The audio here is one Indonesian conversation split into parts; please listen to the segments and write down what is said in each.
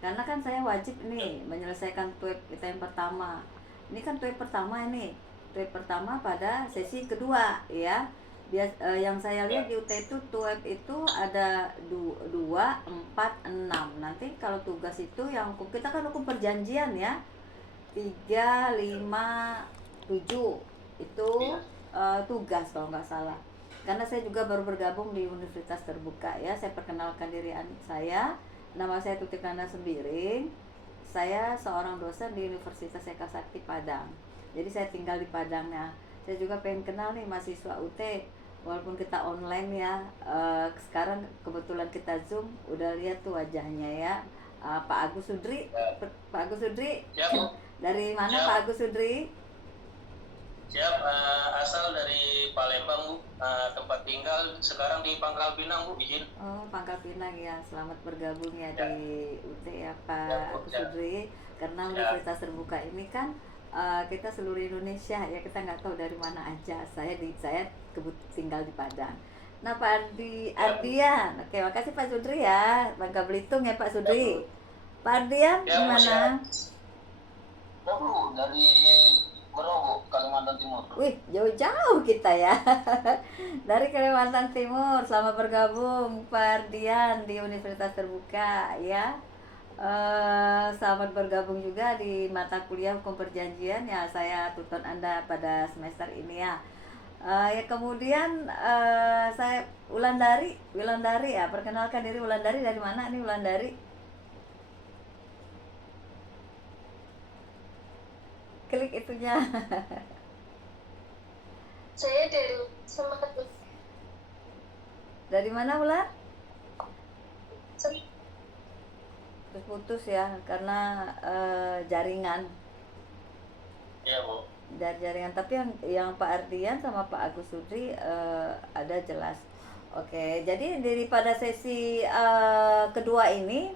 Karena kan saya wajib nih menyelesaikan TUEP kita yang pertama. Ini kan TUEP pertama ini. TUEP pertama pada sesi kedua ya. Yang saya lihat di UT itu TUEP itu ada 2, 4, 6. Nanti kalau tugas itu yang kita kan hukum perjanjian ya. 3, 5, 7 itu tugas kalau nggak salah. Karena saya juga baru bergabung di Universitas Terbuka ya. Saya perkenalkan diri saya. Nama saya Tutik Nanda Sembiring. Saya seorang dosen di Universitas Eka Sakti Padang. Jadi saya tinggal di Padangnya. Saya juga pengen kenal nih mahasiswa UT. Walaupun kita online ya, sekarang kebetulan kita Zoom, udah lihat tuh wajahnya ya. Pak Agus Sudri, Pak Agus Sudri, Siap, Bu. dari mana Siap. Pak Agus Sudri? Siap, asal dari Palembang, Bu. Tempat tinggal sekarang di Pangkal Pinang, Bu, izin. Oh, Pangkal Pinang ya. Selamat bergabung ya Ya. di UT ya Ya, Pak Bu. Agus Ya. Sudri. Karena Ya. Universitas Terbuka ini kan kita seluruh Indonesia ya, kita nggak tahu dari mana aja. Saya tinggal di Padang. Nah, Pak Ardian, oke, makasih Pak Sudri ya, Bangka Belitung ya Pak Sudri. Pak Ardian Ya, Bu, gimana? Ya, Bu, dari Merobo, Kalimantan Timur. Wih, jauh-jauh kita ya. Dari Kalimantan Timur, selamat bergabung Pak Ardian di Universitas Terbuka ya. Selamat bergabung juga di mata kuliah hukum perjanjian ya, saya tutor Anda pada semester ini ya. Ya kemudian saya Wulandari ya, perkenalkan diri. Wulandari dari mana nih Wulandari? Klik itunya. Saya dari Semarang. Dari mana Wulan? Sem- Terus putus ya karena jaringan. Iya, Bu. Dari jaringan, tapi yang Pak Ardian sama Pak Agus Sudri ada jelas. Oke, jadi daripada sesi kedua ini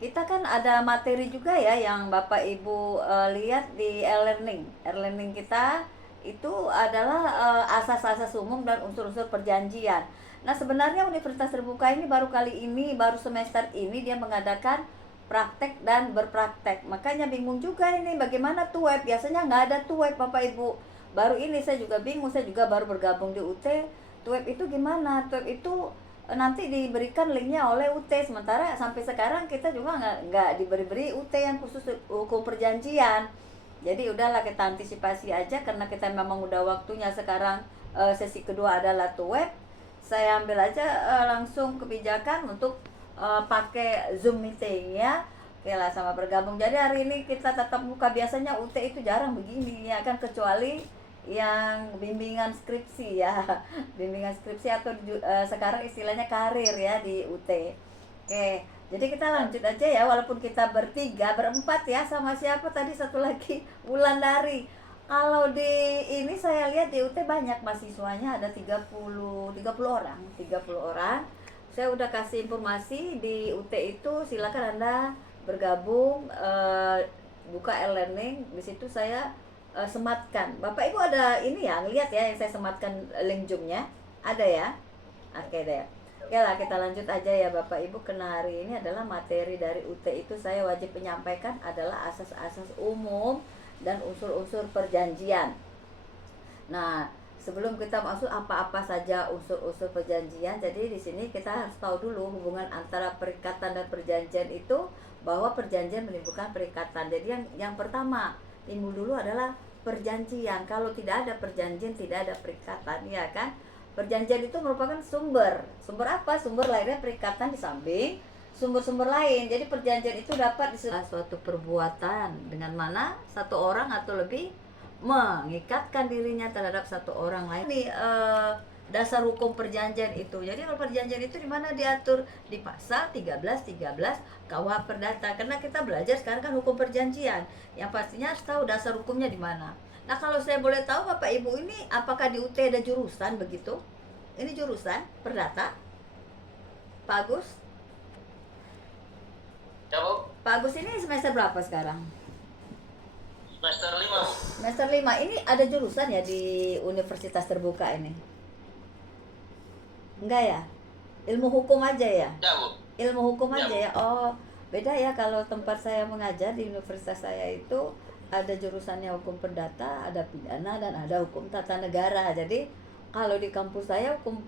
kita kan ada materi juga ya yang Bapak Ibu lihat di e-learning kita itu adalah asas-asas umum dan unsur-unsur perjanjian. Nah, sebenarnya Universitas Terbuka ini baru semester ini dia mengadakan praktek dan berpraktek. Makanya bingung juga ini bagaimana TUEP. Biasanya nggak ada TUEP Bapak Ibu. Baru ini saya juga bingung, saya juga baru bergabung di UT. TUEP itu gimana? TUEP itu nanti diberikan linknya oleh UT. Sementara sampai sekarang kita juga nggak diberi UT yang khusus hukum perjanjian. Jadi udahlah kita antisipasi aja karena kita memang udah waktunya sekarang sesi kedua adalah TUEP. Saya ambil aja langsung kebijakan untuk pakai Zoom meeting ya. Oke lah, sama bergabung. Jadi hari ini kita tatap muka. Biasanya UT itu jarang begini ya kan, kecuali yang bimbingan skripsi ya. Bimbingan skripsi atau sekarang istilahnya karir ya di UT. Oke, jadi kita lanjut aja ya, walaupun kita berempat ya, sama siapa tadi satu lagi Wulandari. Kalau di ini saya lihat di UT banyak mahasiswanya, ada 30 orang, 30 orang. Saya udah kasih informasi di UT itu, silakan Anda bergabung, buka e-learning. Di situ saya sematkan. Bapak Ibu ada ini ya, ngelihat ya yang saya sematkan link Zoom-nya? Ada ya? Oke deh. Oke lah, kita lanjut aja ya Bapak Ibu. Karena hari ini adalah materi dari UT itu saya wajib menyampaikan adalah asas-asas umum dan unsur-unsur perjanjian. Nah, sebelum kita masuk apa-apa saja unsur-unsur perjanjian, jadi di sini kita harus tahu dulu hubungan antara perikatan dan perjanjian itu, bahwa perjanjian menimbulkan perikatan. Jadi yang pertama timbul dulu adalah perjanjian. Kalau tidak ada perjanjian, tidak ada perikatan, ya kan? Perjanjian itu merupakan sumber apa? Sumber lahirnya perikatan di samping sumber-sumber lain. Jadi perjanjian itu dapat disebut suatu perbuatan dengan mana satu orang atau lebih mengikatkan dirinya terhadap satu orang lain. Ini dasar hukum perjanjian itu. Jadi kalau perjanjian itu di mana diatur? Di pasal 13 KUH Perdata. Karena kita belajar sekarang kan hukum perjanjian. Yang pastinya harus tahu dasar hukumnya di mana. Nah, kalau saya boleh tahu Bapak Ibu ini apakah di UT ada jurusan begitu? Ini jurusan Perdata? Pak Agus? Ya, Bu. Pak Agus ini semester berapa sekarang? Semester 5, Bu. Semester 5. Ini ada jurusan ya di Universitas Terbuka ini? Enggak ya? Ilmu hukum aja ya? Ya, Bu. Ilmu hukum Ya, aja Bu. ya? Oh, Beda ya kalau tempat saya mengajar di universitas saya itu ada jurusannya hukum perdata, ada pidana dan ada hukum tata negara. Jadi kalau di kampus saya hukum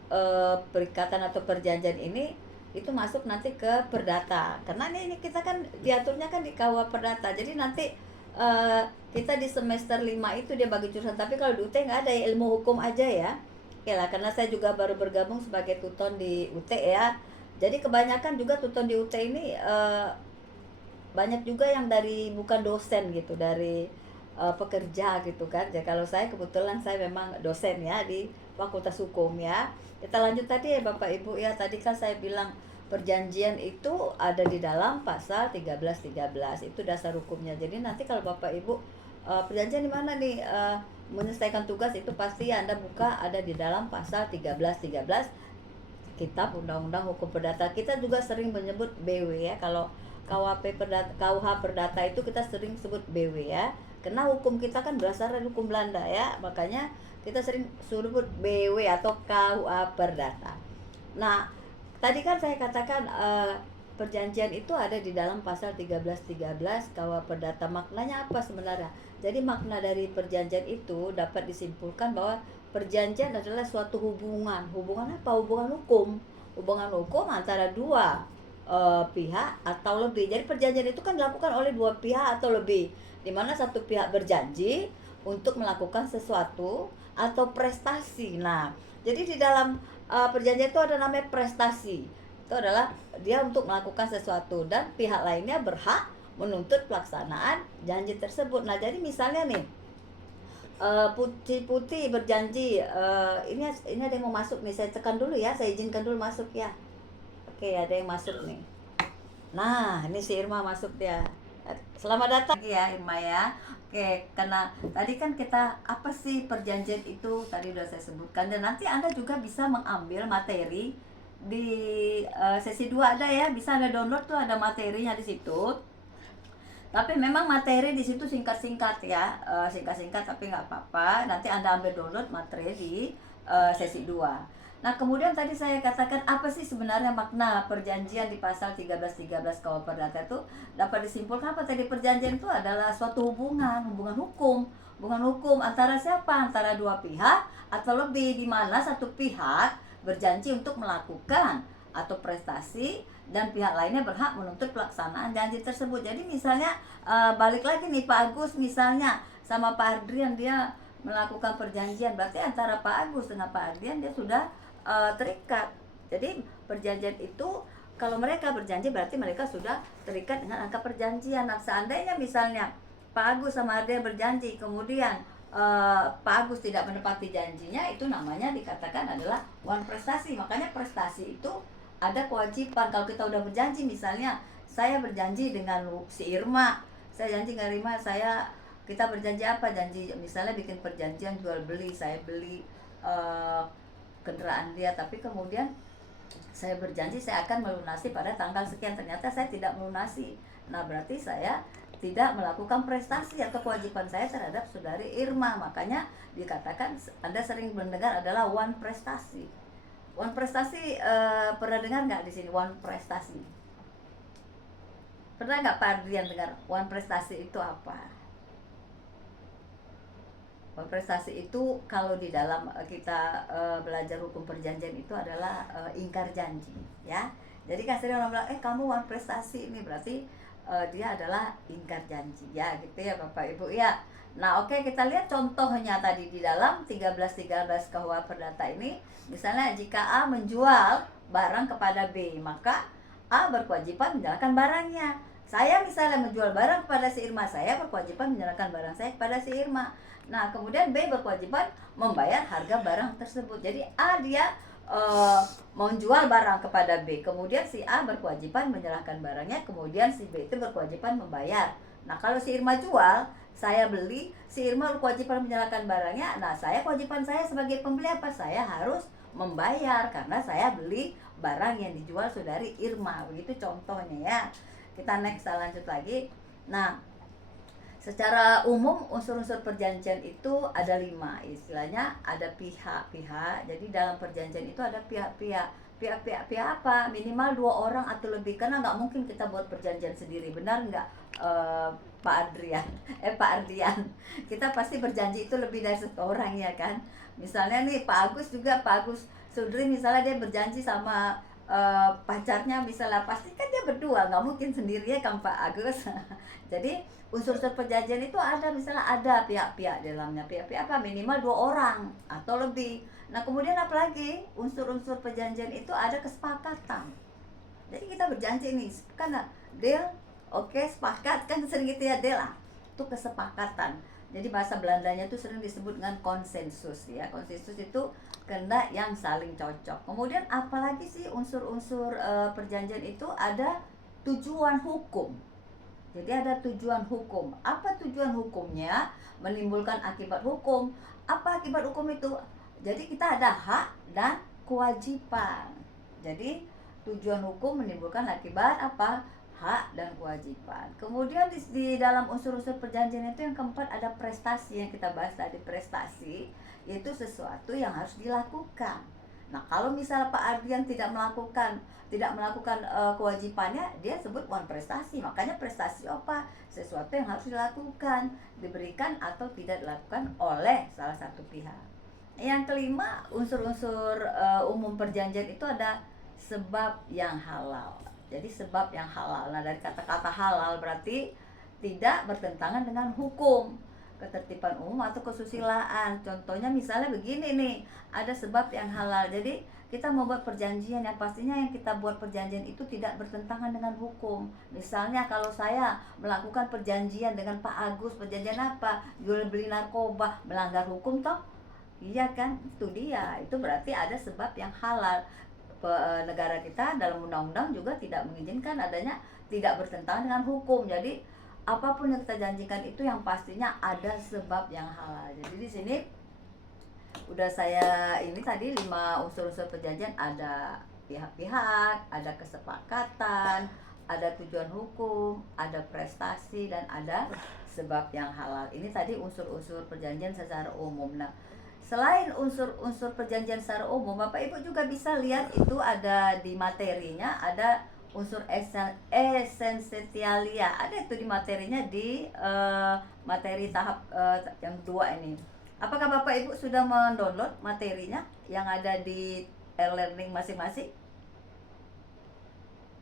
perikatan atau perjanjian ini itu masuk nanti ke perdata. Karena ini kita kan diaturnya kan di KUH Perdata. Jadi nanti kita di semester 5 itu dia bagi jurusan, tapi kalau di UT nggak ada ya, ilmu hukum aja ya. Oke lah, karena saya juga baru bergabung sebagai tuton di UT ya. Jadi kebanyakan juga tuton di UT ini banyak juga yang dari bukan dosen gitu, dari pekerja gitu kan. Ya kalau saya kebetulan saya memang dosen ya di Fakultas Hukum ya. Kita lanjut tadi ya Bapak Ibu ya. Tadi kan saya bilang perjanjian itu ada di dalam pasal 1313. Itu dasar hukumnya. Jadi nanti kalau Bapak Ibu perjanjian di mana nih menyelesaikan tugas itu pasti Anda buka ada di dalam pasal 1313 Kitab Undang-Undang Hukum Perdata. Kita juga sering menyebut BW ya. Kalau KUH Perdata itu kita sering sebut BW ya. Karena hukum kita kan berasal dari hukum Belanda ya. Makanya kita sering sebut BW atau KUH Perdata. Nah, tadi kan saya katakan perjanjian itu ada di dalam pasal 1313 KUH Perdata. Maknanya apa sebenarnya? Jadi makna dari perjanjian itu dapat disimpulkan bahwa perjanjian adalah suatu hubungan. Hubungan apa? Hubungan hukum. Hubungan hukum antara dua pihak atau lebih. Jadi perjanjian itu kan dilakukan oleh dua pihak atau lebih, di mana satu pihak berjanji untuk melakukan sesuatu atau prestasi. Nah, jadi di dalam perjanjian itu ada namanya prestasi. Itu adalah dia untuk melakukan sesuatu dan pihak lainnya berhak menuntut pelaksanaan janji tersebut. Nah, jadi misalnya nih Putih berjanji ini ada yang mau masuk nih, saya tekan dulu ya, saya izinkan dulu masuk ya. Oke, ada yang masuk nih. Nah, ini si Irma masuk dia. Selamat datang ya Irma ya. Oke, karena tadi kan kita apa sih perjanjian itu tadi udah saya sebutkan, dan nanti Anda juga bisa mengambil materi di sesi 2 ada ya, bisa Anda download tuh, ada materinya di situ. Tapi memang materi di situ singkat-singkat ya, singkat-singkat tapi nggak apa-apa. Nanti Anda ambil download materi di sesi 2. Nah, kemudian tadi saya katakan apa sih sebenarnya makna perjanjian di pasal 1313 KUH Perdata itu dapat disimpulkan apa tadi? Perjanjian itu adalah suatu hubungan hukum. Hubungan hukum antara siapa? Antara dua pihak atau lebih, di mana satu pihak berjanji untuk melakukan atau prestasi dan pihak lainnya berhak menuntut pelaksanaan janji tersebut. Jadi misalnya balik lagi nih Pak Agus misalnya sama Pak Adrian, dia melakukan perjanjian, berarti antara Pak Agus dengan Pak Adrian dia sudah terikat. Jadi perjanjian itu kalau mereka berjanji berarti mereka sudah terikat dengan angka perjanjian. Nah, seandainya misalnya Pak Agus sama Adrian berjanji kemudian Pak Agus tidak menepati janjinya, itu namanya dikatakan adalah wan prestasi. Makanya prestasi itu ada kewajiban. Kalau kita udah berjanji, misalnya saya berjanji dengan si Irma, saya janji dengan Irma, kita berjanji apa? Janji misalnya bikin perjanjian jual beli, saya beli kendaraan dia, tapi kemudian saya berjanji saya akan melunasi pada tanggal sekian, ternyata saya tidak melunasi. Nah, berarti saya tidak melakukan prestasi atau kewajiban saya terhadap saudari Irma. Makanya dikatakan, Anda sering mendengar adalah wan prestasi. Wan prestasi pernah dengar nggak di sini wan prestasi? Pernah nggak Pak Adrian dengar wan prestasi itu apa? Wan prestasi itu kalau di dalam kita belajar hukum perjanjian itu adalah ingkar janji, ya. Jadi kan sering orang bilang, kamu wan prestasi, ini berarti dia adalah ingkar janji, ya gitu ya Bapak Ibu ya. Nah, oke, kita lihat contohnya tadi di dalam 1313 KUH Perdata ini. Misalnya jika A menjual barang kepada B, maka A berkewajiban menyerahkan barangnya. Saya misalnya menjual barang kepada si Irma, saya berkewajiban menyerahkan barang saya kepada si Irma. Nah, kemudian B berkewajiban membayar harga barang tersebut. Jadi A dia menjual barang kepada B, kemudian si A berkewajiban menyerahkan barangnya, kemudian si B itu berkewajiban membayar. Nah, kalau si Irma jual, saya beli, si Irma berkewajiban menyerahkan barangnya. Nah, kewajiban saya sebagai pembeli apa? Saya harus membayar karena saya beli barang yang dijual saudari Irma. Begitu contohnya ya. Kita next, kita lanjut lagi. Nah, secara umum unsur-unsur perjanjian itu ada 5. Istilahnya ada pihak-pihak. Jadi dalam perjanjian itu ada pihak-pihak. pihak apa, minimal 2 orang atau lebih, karena nggak mungkin kita buat perjanjian sendiri, benar nggak Pak Adrian? Pak Ardian, kita pasti berjanji itu lebih dari 1 orang ya kan. Misalnya nih Pak Agus Sudri, misalnya dia berjanji sama pacarnya, misalnya pasti kan dia berdua, nggak mungkin sendiri ya kan Pak Agus. Jadi unsur-unsur perjanjian itu ada, misalnya ada pihak-pihak dalamnya, pihak-pihak apa, minimal 2 orang atau lebih. Nah kemudian apalagi unsur-unsur perjanjian itu ada kesepakatan. Jadi kita berjanji nih, kan deal, oke, sepakat, kan sering gitu ya, deal lah, itu kesepakatan. Jadi bahasa Belandanya itu sering disebut dengan konsensus ya. Konsensus itu kehendak yang saling cocok. Kemudian apalagi sih unsur-unsur perjanjian itu ada tujuan hukum. Jadi ada tujuan hukum. Apa tujuan hukumnya? Menimbulkan akibat hukum. Apa akibat hukum itu? Jadi kita ada hak dan kewajiban. Jadi tujuan hukum menimbulkan akibat apa? Hak dan kewajiban. Kemudian di dalam unsur-unsur perjanjian itu yang keempat ada prestasi, yang kita bahas tadi. Prestasi itu sesuatu yang harus dilakukan. Nah kalau misalnya Pak Ardian tidak melakukan kewajibannya, dia sebut bukan prestasi. Makanya prestasi apa? Sesuatu yang harus dilakukan, diberikan atau tidak dilakukan oleh salah satu pihak. Yang kelima, unsur-unsur umum perjanjian itu ada sebab yang halal. Jadi sebab yang halal. Nah dari kata-kata halal berarti tidak bertentangan dengan hukum, ketertiban umum atau kesusilaan. Contohnya misalnya begini nih, ada sebab yang halal. Jadi kita membuat perjanjian yang pastinya yang kita buat perjanjian itu tidak bertentangan dengan hukum. Misalnya kalau saya melakukan perjanjian dengan Pak Agus, perjanjian apa? Jual beli narkoba, melanggar hukum toh? Iya kan? Itu dia. Itu berarti ada sebab yang halal. Negara kita dalam undang-undang juga tidak mengizinkan adanya, tidak bertentangan dengan hukum. Jadi apapun yang kita janjikan itu yang pastinya ada sebab yang halal. Jadi di sini udah saya ini tadi 5 unsur-unsur perjanjian, ada pihak-pihak, ada kesepakatan, ada tujuan hukum, ada prestasi, dan ada sebab yang halal. Ini tadi unsur-unsur perjanjian secara umum. Nah selain unsur-unsur perjanjian secara umum, Bapak Ibu juga bisa lihat itu ada di materinya, ada unsur esensialia, ada itu di materinya, di materi tahap yang 2 ini. Apakah Bapak Ibu sudah mendownload materinya yang ada di e-learning masing-masing?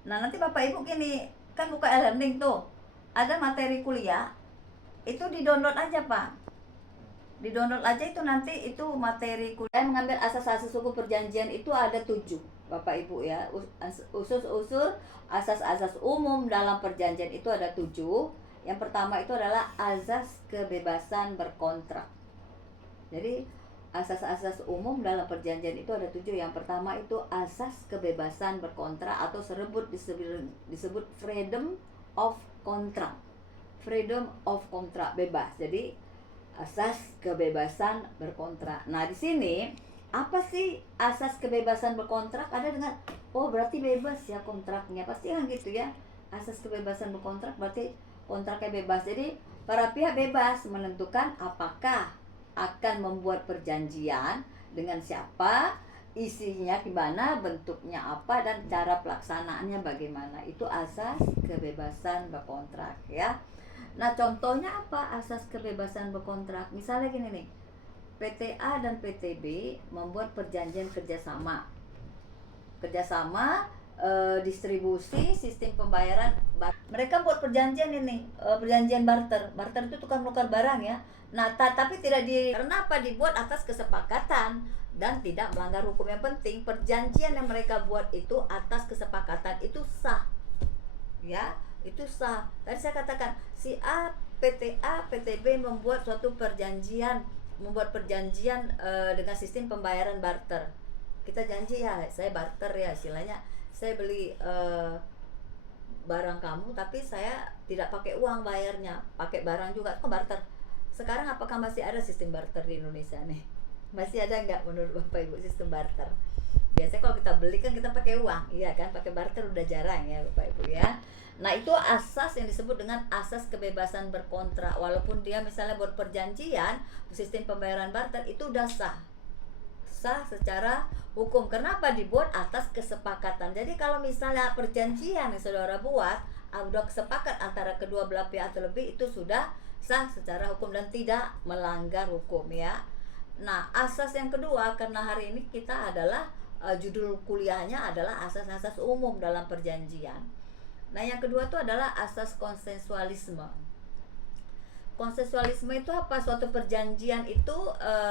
Nah nanti Bapak Ibu gini, kan buka e-learning tuh, ada materi kuliah, itu di-download aja Pak. Di-download aja itu, nanti itu materi kuliah. Mengambil asas-asas hukum perjanjian itu ada 7 Bapak Ibu ya. Unsur-unsur asas-asas umum dalam perjanjian itu ada 7. Yang pertama itu adalah asas kebebasan berkontrak. Jadi asas-asas umum dalam perjanjian itu ada 7. Yang pertama itu asas kebebasan berkontrak atau disebut freedom of contract. Freedom of contract, bebas. Jadi asas kebebasan berkontrak. Nah, di sini apa sih asas kebebasan berkontrak? Ada dengan berarti bebas ya kontraknya. Pasti kan gitu ya. Asas kebebasan berkontrak berarti kontraknya bebas. Jadi para pihak bebas menentukan apakah akan membuat perjanjian dengan siapa, isinya gimana, bentuknya apa, dan cara pelaksanaannya bagaimana. Itu asas kebebasan berkontrak ya. Nah contohnya apa asas kebebasan berkontrak? Misalnya gini nih, PTA dan PTB membuat perjanjian kerjasama distribusi sistem pembayaran. Mereka buat perjanjian ini, perjanjian barter itu tukar menukar barang ya. Nah tapi karena apa, dibuat atas kesepakatan dan tidak melanggar hukum. Yang penting perjanjian yang mereka buat itu atas kesepakatan, itu sah ya, itu sah. Tadi saya katakan si A, PTA, PTB membuat suatu perjanjian, dengan sistem pembayaran barter. Kita janji ya, saya barter ya, istilahnya saya beli barang kamu, tapi saya tidak pakai uang bayarnya, pakai barang juga, kok barter. Sekarang apakah masih ada sistem barter di Indonesia nih? Masih ada nggak menurut Bapak Ibu sistem barter? Biasanya kalau kita beli kan kita pakai uang, iya kan? Pakai barter udah jarang ya Bapak Ibu ya. Nah itu asas yang disebut dengan asas kebebasan berkontrak. Walaupun dia misalnya buat perjanjian sistem pembayaran barter itu udah sah sah secara hukum. Kenapa dibuat atas kesepakatan? Jadi kalau misalnya perjanjian yang saudara buat udah sepakat antara kedua belah pihak atau lebih, itu sudah sah secara hukum dan tidak melanggar hukum ya. Nah, asas yang kedua, karena hari ini kita adalah judul kuliahnya adalah asas-asas umum dalam perjanjian. Nah, yang kedua itu adalah asas konsensualisme. Konsensualisme itu apa? Suatu perjanjian itu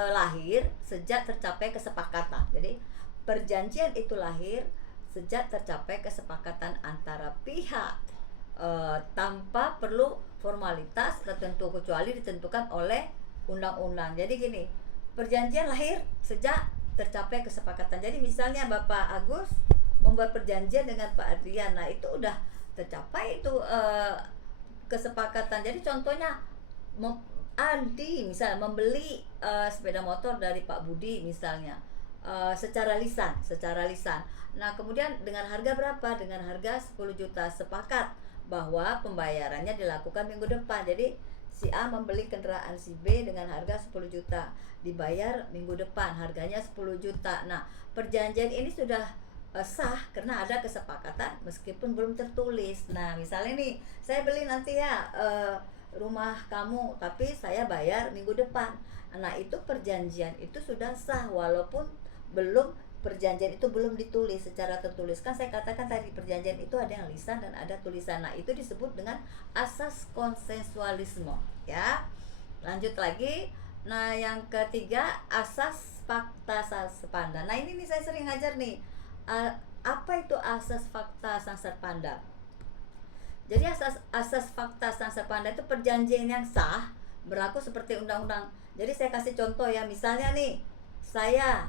lahir sejak tercapai kesepakatan. Jadi perjanjian itu lahir sejak tercapai kesepakatan antara pihak tanpa perlu formalitas tertentu kecuali ditentukan oleh undang-undang. Jadi gini, perjanjian lahir sejak tercapai kesepakatan. Jadi misalnya Bapak Agus membuat perjanjian dengan Pak Adrian, nah itu udah tercapai itu kesepakatan. Jadi contohnya Andi misalnya membeli sepeda motor dari Pak Budi misalnya secara lisan. Nah, kemudian dengan harga berapa? Dengan harga 10 juta, sepakat bahwa pembayarannya dilakukan minggu depan. Jadi si A membeli kendaraan si B dengan harga 10 juta, dibayar minggu depan, harganya 10 juta. Nah, perjanjian ini sudah sah karena ada kesepakatan meskipun belum tertulis. Nah, misalnya nih, saya beli nanti ya rumah kamu, tapi saya bayar minggu depan. Nah, itu perjanjian itu sudah sah walaupun perjanjian itu belum ditulis secara tertulis. Kan saya katakan tadi perjanjian itu ada yang lisan dan ada tulisan. Nah, itu disebut dengan asas konsensualisme ya. Lanjut lagi. Nah, yang ketiga asas fakta sansepanda. Nah, ini nih saya sering ngajar nih. Apa itu asas fakta sansepanda? Jadi asas fakta sansepanda itu perjanjian yang sah berlaku seperti undang-undang. Jadi saya kasih contoh ya, misalnya nih saya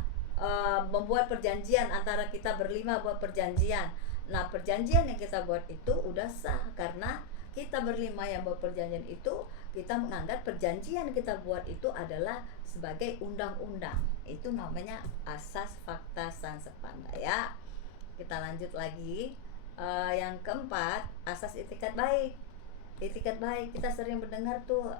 membuat perjanjian antara kita berlima, buat perjanjian. Nah, perjanjian yang kita buat itu udah sah karena kita berlima yang buat perjanjian itu, kita menganggap perjanjian yang kita buat itu adalah sebagai undang-undang. Itu namanya asas fakta sansepanda ya. Kita lanjut lagi. Yang keempat, asas itikat baik. Itikat baik, kita sering mendengar tuh,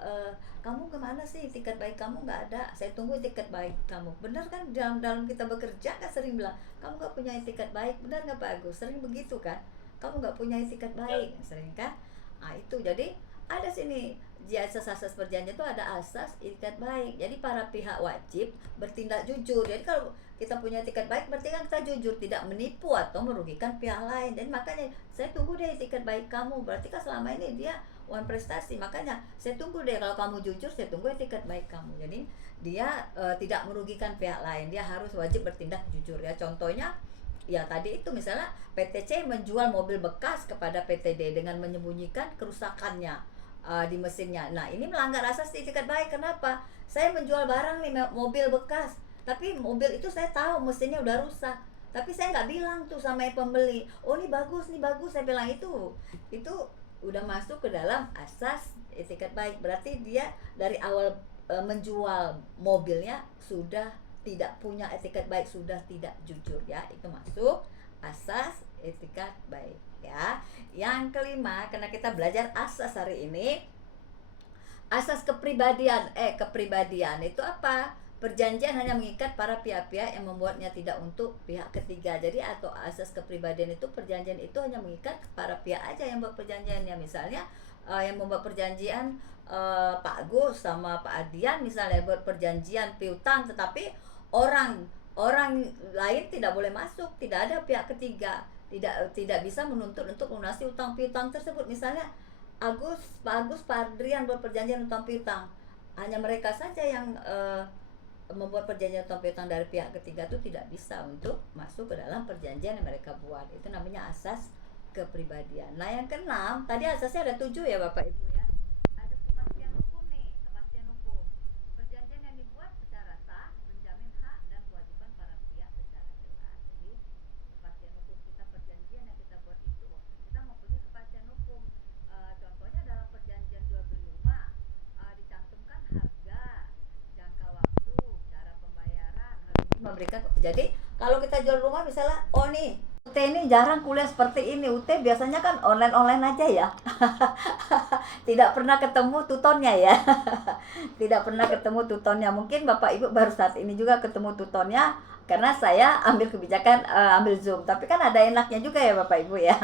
kamu kemana sih, itikat baik kamu nggak ada, saya tunggu itikat baik kamu. Benar kan, dalam kita bekerja kan sering bilang kamu nggak punya itikat baik, benar nggak Pak Agus? Sering begitu kan, kamu nggak punya itikat baik, sering kan. Nah itu, jadi ada sini di asas-asas perjanjian itu ada asas itikat baik. Jadi para pihak wajib bertindak jujur. Jadi kalau kita punya itikat baik berarti kan kita jujur, tidak menipu atau merugikan pihak lain. Dan makanya saya tunggu deh itikat baik kamu, berarti kan selama ini dia one prestasi, makanya saya tunggu deh kalau kamu jujur, saya tunggu itikat baik kamu. Jadi dia tidak merugikan pihak lain, dia harus wajib bertindak jujur ya. Contohnya ya tadi itu misalnya PTC menjual mobil bekas kepada PTD dengan menyembunyikan kerusakannya di mesinnya. Nah, ini melanggar asas itikat baik. Kenapa? Saya menjual barang nih, mobil bekas, tapi mobil itu saya tahu mesinnya udah rusak, tapi saya nggak bilang tuh sama pembeli, oh ini bagus, saya bilang itu udah masuk ke dalam asas itikat baik. Berarti dia dari awal menjual mobilnya sudah tidak punya etikat baik, sudah tidak jujur ya. Itu masuk asas etikat baik ya. Yang kelima, karena kita belajar asas hari ini, asas kepribadian. Kepribadian itu apa? Perjanjian hanya mengikat para pihak-pihak yang membuatnya, tidak untuk pihak ketiga. Jadi atau asas kepribadian itu, perjanjian itu hanya mengikat para pihak aja yang buat perjanjiannya. Misalnya yang membuat perjanjian Pak Agus sama Pak Adian misalnya buat perjanjian piutang, tetapi orang lain tidak boleh masuk, tidak ada pihak ketiga, tidak bisa menuntut untuk melunasi utang piutang tersebut. Misalnya Pak Agus, Pak Adrian buat perjanjian utang piutang, hanya mereka saja yang membuat perjanjian utang piutang dari pihak ketiga itu tidak bisa untuk masuk ke dalam perjanjian yang mereka buat. Itu namanya asas kepribadian. Nah, yang keenam, tadi asasnya ada 7 ya Bapak Ibu ya. Ada kepastian hukum nih, kepastian hukum. Perjanjian yang dibuat secara sah menjamin hak dan kewajiban para pihak secara jelas. Jadi kepastian hukum kita, perjanjian yang kita buat itu, kita mempunyai kepastian hukum. Contohnya dalam perjanjian jual beli rumah dicantumkan harga, jangka waktu, cara pembayaran, memberikan. Jadi kalau kita jual rumah misalnya, oh nih UT ini jarang kuliah seperti ini, UT biasanya kan online aja ya. tidak pernah ketemu tutornya ya. Tidak pernah ketemu tutornya. Mungkin Bapak Ibu baru saat ini juga ketemu tutornya karena saya ambil kebijakan ambil Zoom. Tapi kan ada enaknya juga ya Bapak Ibu ya.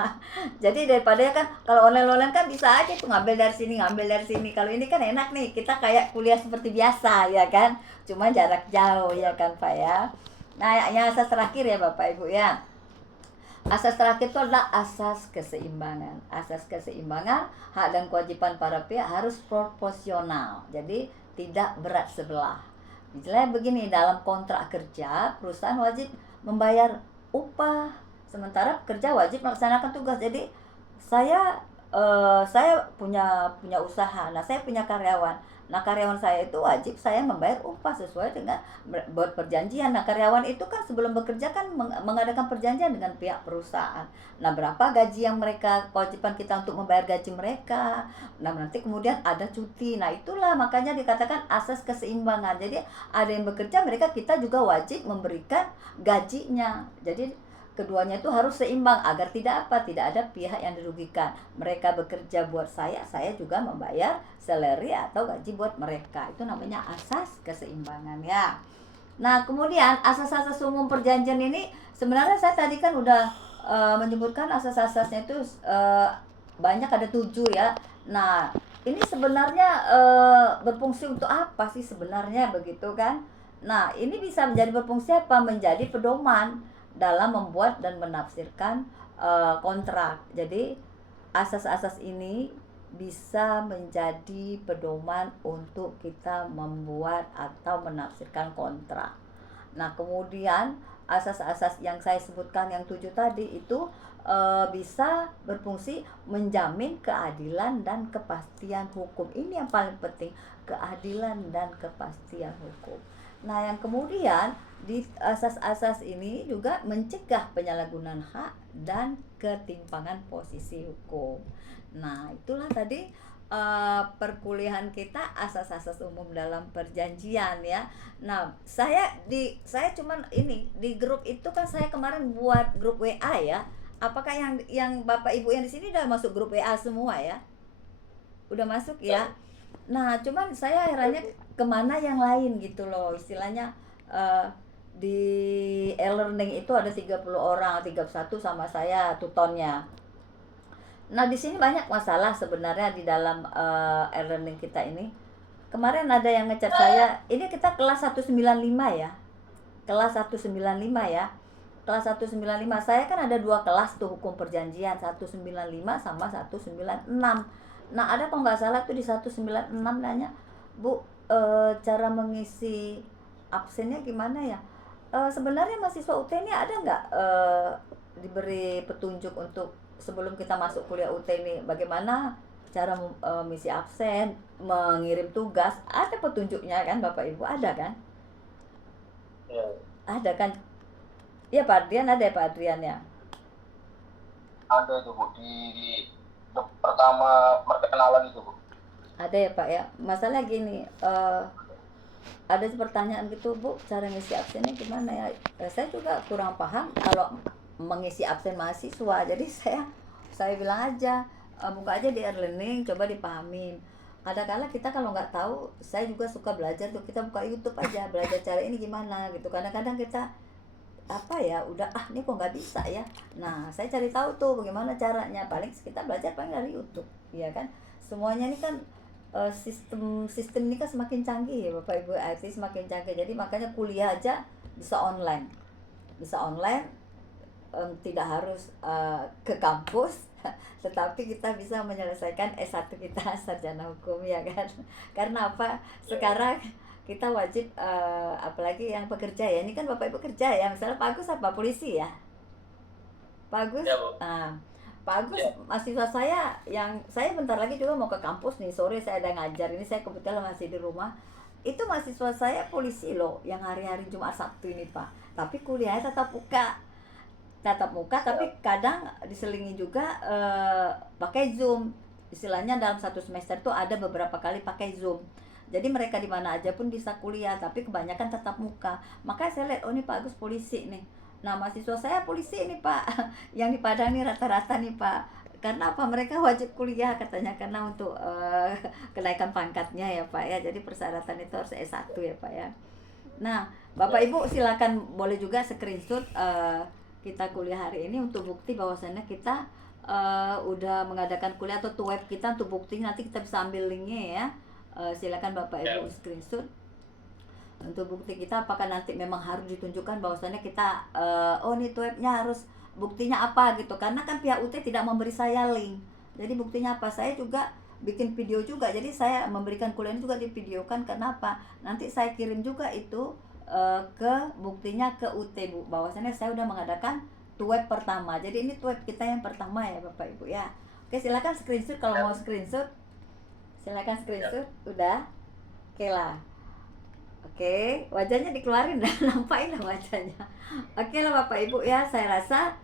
Jadi daripada kan kalau online-online kan bisa aja tuh ngambil dari sini, ngambil dari sini. Kalau ini kan enak nih, kita kayak kuliah seperti biasa ya kan. Cuma jarak jauh ya kan Pak ya. Nah, yang asas terakhir ya Bapak Ibu ya. Asas terakhir itu adalah asas keseimbangan. Asas keseimbangan, hak dan kewajiban para pihak harus proporsional. Jadi tidak berat sebelah. Misalnya begini, dalam kontrak kerja, perusahaan wajib membayar upah, sementara pekerja wajib melaksanakan tugas. Jadi saya punya usaha. Nah, saya punya karyawan. Nah, karyawan saya itu wajib saya membayar upah sesuai dengan buat perjanjian. Nah, karyawan itu kan sebelum bekerja kan mengadakan perjanjian dengan pihak perusahaan. Nah, berapa gaji yang mereka, kewajiban kita untuk membayar gaji mereka. Nah, nanti kemudian ada cuti. Nah, itulah makanya dikatakan asas keseimbangan. Jadi, ada yang bekerja, kita juga wajib memberikan gajinya. Jadi, keduanya itu harus seimbang agar tidak ada pihak yang dirugikan. Mereka bekerja buat saya juga membayar salary atau gaji buat mereka. Itu namanya asas keseimbangan ya. Nah, kemudian asas-asas umum perjanjian ini sebenarnya saya tadi kan udah menyebutkan asas-asasnya itu banyak, ada 7 ya. Nah, ini sebenarnya berfungsi untuk apa sih sebenarnya begitu kan? Nah, ini bisa menjadi berfungsi apa? Menjadi pedoman dalam membuat dan menafsirkan kontrak. Jadi asas-asas ini bisa menjadi pedoman untuk kita membuat atau menafsirkan kontrak. Nah, kemudian asas-asas yang saya sebutkan yang 7 tadi itu bisa berfungsi menjamin keadilan dan kepastian hukum. Ini yang paling penting, keadilan dan kepastian hukum. Nah, yang kemudian di asas-asas ini juga mencegah penyalahgunaan hak dan ketimpangan posisi hukum. Nah, itulah tadi perkuliahan kita asas-asas umum dalam perjanjian ya. Nah, saya cuman ini di grup itu kan saya kemarin buat grup WA ya. Apakah yang Bapak Ibu yang di sini udah masuk grup WA semua ya? Udah masuk ya? Nah, cuman saya herannya kemana yang lain gitu loh, istilahnya di e-learning itu ada 30 orang, 31 sama saya tutornya. Nah, di sini banyak masalah sebenarnya di dalam e-learning kita ini. Kemarin ada yang ngechat saya, ini kita kelas 195 ya. Kelas 195 ya. Kelas 195, saya kan ada 2 kelas tuh hukum perjanjian, 195 sama 196. Nah, ada kok nggak salah tuh di 196 nanya, Bu, cara mengisi absennya gimana ya? Sebenarnya mahasiswa UT ini ada nggak diberi petunjuk untuk sebelum kita masuk kuliah UT ini bagaimana cara mengisi absen, mengirim tugas? Ada petunjuknya kan Bapak Ibu? Ada kan? Ya. Ada kan? Iya Pak Adrian, ada ya Pak Adrian ya? Ada itu Bu, di pertama perkenalan itu Bu. Ada ya Pak ya. Masalah gini, ada pertanyaan gitu Bu, cara ngisi absennya gimana ya? Saya juga kurang paham kalau mengisi absen mahasiswa. Jadi saya bilang aja, buka aja di e-learning, coba dipahamin. Kadang-kadang kita kalau nggak tahu, saya juga suka belajar tuh, kita buka YouTube aja, belajar cara ini gimana gitu. Kadang-kadang kita udah ini kok nggak bisa ya. Nah, saya cari tahu tuh bagaimana caranya. Paling kita belajar paling dari YouTube, ya kan. Semuanya ini kan sistem ini kan semakin canggih ya Bapak Ibu, IT semakin canggih. Jadi makanya kuliah aja bisa online, tidak harus ke kampus, tetapi kita bisa menyelesaikan S1 kita, sarjana hukum ya kan. Karena apa? Sekarang kita wajib apalagi yang pekerja ya, ini kan Bapak Ibu kerja ya, misalnya Pak Agus apa polisi ya, Pak Agus. Ya, Bu. Pak Agus mahasiswa saya bentar lagi juga mau ke kampus nih, sore saya ada ngajar, ini saya kebetulan masih di rumah. Itu mahasiswa saya polisi loh, yang hari-hari Jumat Sabtu ini Pak, tapi kuliahnya tatap muka, tapi kadang diselingi juga pakai Zoom. Istilahnya dalam satu semester tuh ada beberapa kali pakai Zoom. Jadi mereka di mana aja pun bisa kuliah, tapi kebanyakan tatap muka. Makanya saya lihat, ini Pak Agus polisi nih. Nah, mahasiswa saya polisi nih Pak. Yang di Padang nih rata-rata nih Pak. karena apa, mereka wajib kuliah katanya, karena untuk kenaikan pangkatnya ya Pak ya, jadi persyaratan itu harus S1 ya Pak ya. Nah Bapak Ibu silakan boleh juga screenshot kita kuliah hari ini untuk bukti bahwasannya kita udah mengadakan kuliah, atau to web kita untuk bukti, nanti kita bisa ambil linknya ya. Silakan Bapak Ibu screenshot untuk bukti kita, apakah nanti memang harus ditunjukkan bahwasannya kita oh nih webnya harus buktinya apa gitu, karena kan pihak UT tidak memberi saya link, jadi buktinya apa, saya juga bikin video juga, jadi saya memberikan kuliah juga divideokan, kenapa nanti saya kirim juga itu ke buktinya ke UT Bu, bahwasannya saya udah mengadakan web pertama, jadi ini web kita yang pertama ya Bapak Ibu ya. Oke silakan screenshot kalau mau screenshot, silakan screenshot. Udah oke lah. Oke, wajahnya dikeluarin dah, nampakin lah wajahnya. Oke lah Bapak Ibu ya, saya rasa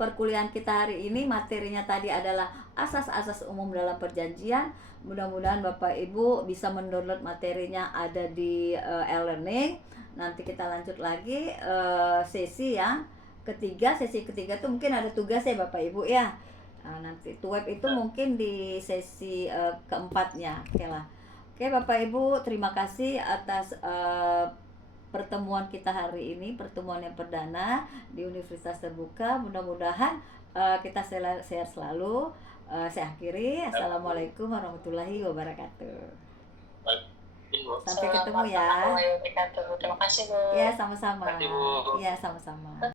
perkuliahan kita hari ini materinya tadi adalah asas-asas umum dalam perjanjian. Mudah-mudahan Bapak Ibu bisa mendownload materinya, ada di e-learning. Nanti kita lanjut lagi sesi yang ketiga. Sesi ketiga tuh mungkin ada tugas ya Bapak Ibu ya. Nanti web itu mungkin di sesi keempatnya. Oke lah. Oke Bapak Ibu, terima kasih atas pertemuan kita hari ini, pertemuan yang perdana di Universitas Terbuka. Mudah-mudahan kita sehat selalu. Saya akhiri. Assalamualaikum warahmatullahi wabarakatuh. Sampai ketemu ya. Terima kasih Bu. Ya sama-sama. Terima kasih, Bu. Ya sama-sama.